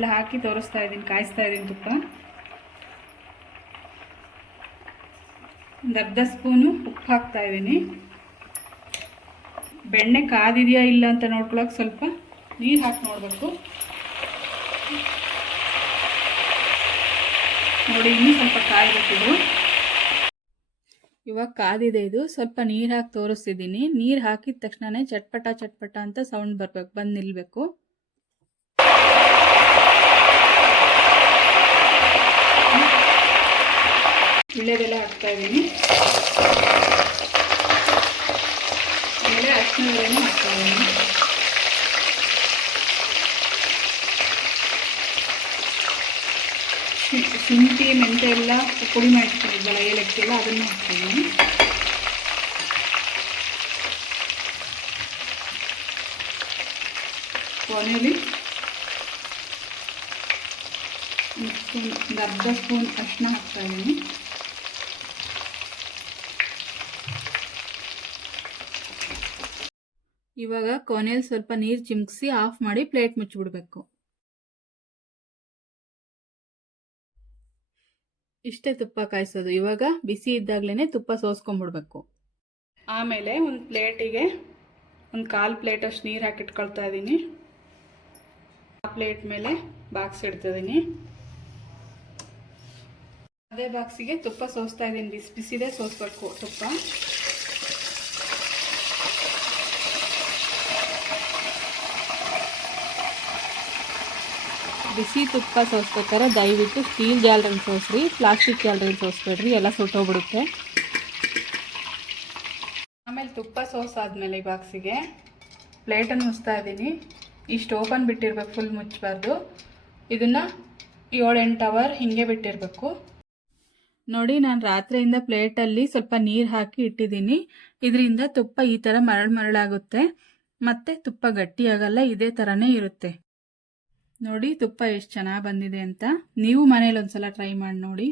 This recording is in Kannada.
ಎಲ್ಲ ಹಾಕಿ ತೋರಿಸ್ತಾ ಇದ್ದೀನಿ, ಕಾಯಿಸ್ತಾ ಇದ್ದೀನಿ ತುಪ್ಪ. ಒಂದು ಅರ್ಧ ಸ್ಪೂನು ಉಪ್ಪು ಹಾಕ್ತಾ ಇದ್ದೀನಿ. ಬೆಣ್ಣೆ ಕಾದಿದೆಯಾ ಇಲ್ಲ ಅಂತ ನೋಡ್ಕೊಳಕ್ಕೆ ಸ್ವಲ್ಪ ನೀರು ಹಾಕಿ ನೋಡಬೇಕು. ನೋಡಿ, ಇನ್ನೂ ಸ್ವಲ್ಪ ಕಾಯ್ಬೇಕಿದು. ಇವಾಗ ಕಾದಿದೆ ಇದು. ಸ್ವಲ್ಪ ನೀರು ಹಾಕಿ ತೋರಿಸ್ತಿದ್ದೀನಿ. ನೀರು ಹಾಕಿದ ತಕ್ಷಣನೇ ಚಟ್ಪಟ ಚಟ್ಪಟ ಅಂತ ಸೌಂಡ್ ಬರಬೇಕು, ಬಂದು ನಿಲ್ಲಬೇಕು. ವಿಳ್ಯದೆಲೆ ಹಾಕ್ತಾ ಇದ್ದೀನಿ. ಆಮೇಲೆ ಅರಿಶಿನ ಹಾಕ್ತಾ ಇದ್ದೀನಿ. ಶುಂಠಿ ಮೆಂತೆ ಎಲ್ಲ ಪುಡಿ ಮಾಡಿರ್ತೀವಲ್ಲ, ಏಲಕ್ಕಿ ಎಲ್ಲ ಅದನ್ನು ಹಾಕ್ತೀನಿ. ಕೊನೆಯಲ್ಲಿ ಒಂದು ಅರ್ಧ ಸ್ಪೂನ್ ಅರಿಶಿನ ಹಾಕ್ತಾ ಇದ್ದೀನಿ. ಇವಾಗ ಕೊನೆಯಲ್ಲಿ ಸ್ವಲ್ಪ ನೀರು ಚಿಮ್ಕಿಸಿ ಆಫ್ ಮಾಡಿ ಪ್ಲೇಟ್ ಮುಚ್ಚಿಬಿಡ್ಬೇಕು. ಇಷ್ಟೇ ತುಪ್ಪ ಕಾಯಿಸೋದು. ಇವಾಗ ಬಿಸಿ ಇದ್ದಾಗಲೇ ತುಪ್ಪ ಸೋಸ್ಕೊಂಡ್ಬಿಡ್ಬೇಕು. ಆಮೇಲೆ ಒಂದು ಪ್ಲೇಟಿಗೆ ಒಂದು 1/4 ಪ್ಲೇಟಷ್ಟು ನೀರು ಹಾಕಿಟ್ಕೊಳ್ತಾ ಇದ್ದೀನಿ. ಆ ಪ್ಲೇಟ್ ಮೇಲೆ ಬಾಕ್ಸ್ ಇಡ್ತಿದ್ದೀನಿ. ಅದೇ ಬಾಕ್ಸಿಗೆ ತುಪ್ಪ ಸೋಸ್ತಾ ಇದ್ದೀನಿ. ಬಿಸಿ ಬಿಸಿದೇ ಸೋಸ್ಬೇಕು ತುಪ್ಪ. ಬಿಸಿ ತುಪ್ಪ ಸೋಸ್ಬೇಕಾದ್ರೆ ದಯವಿಟ್ಟು ಸ್ಟೀಲ್ ಜಾಲರಿಯಲ್ಲಿ ಸೋಸ್ರಿ, ಪ್ಲಾಸ್ಟಿಕ್ ಜಾಲರಿಯಲ್ಲಿ ಸೋಸ್ಬೇಡ್ರಿ, ಎಲ್ಲ ಸುಟ್ಟೋಗ್ಬಿಡುತ್ತೆ. ಆಮೇಲೆ ತುಪ್ಪ ಸೋಸಾದ್ಮೇಲೆ ಈ ಬಾಕ್ಸಿಗೆ ಪ್ಲೇಟನ್ನು ಮುಚ್ತಾ ಇದ್ದೀನಿ. ಇಷ್ಟು ಓಪನ್ ಬಿಟ್ಟಿರ್ಬೇಕು, ಫುಲ್ ಮುಚ್ಚಬಾರ್ದು. ಇದನ್ನು 7-8 ಅವರ್ ಹಿಂಗೆ ಬಿಟ್ಟಿರಬೇಕು. ನೋಡಿ, ನಾನು ರಾತ್ರಿಯಿಂದ ಪ್ಲೇಟಲ್ಲಿ ಸ್ವಲ್ಪ ನೀರು ಹಾಕಿ ಇಟ್ಟಿದ್ದೀನಿ. ಇದರಿಂದ ತುಪ್ಪ ಈ ಥರ ಮರಳಾಗುತ್ತೆ, ಮತ್ತು ತುಪ್ಪ ಗಟ್ಟಿಯಾಗಲ್ಲ, ಇದೇ ಥರನೇ ಇರುತ್ತೆ. ನೋಡಿ ತುಪ್ಪ ಎಷ್ಟು ಚೆನ್ನಾಗಿ ಬಂದಿದೆ ಅಂತ. ನೀವು ಮನೇಲಿ ಒಂದ್ಸಲ ಟ್ರೈ ಮಾಡಿ ನೋಡಿ.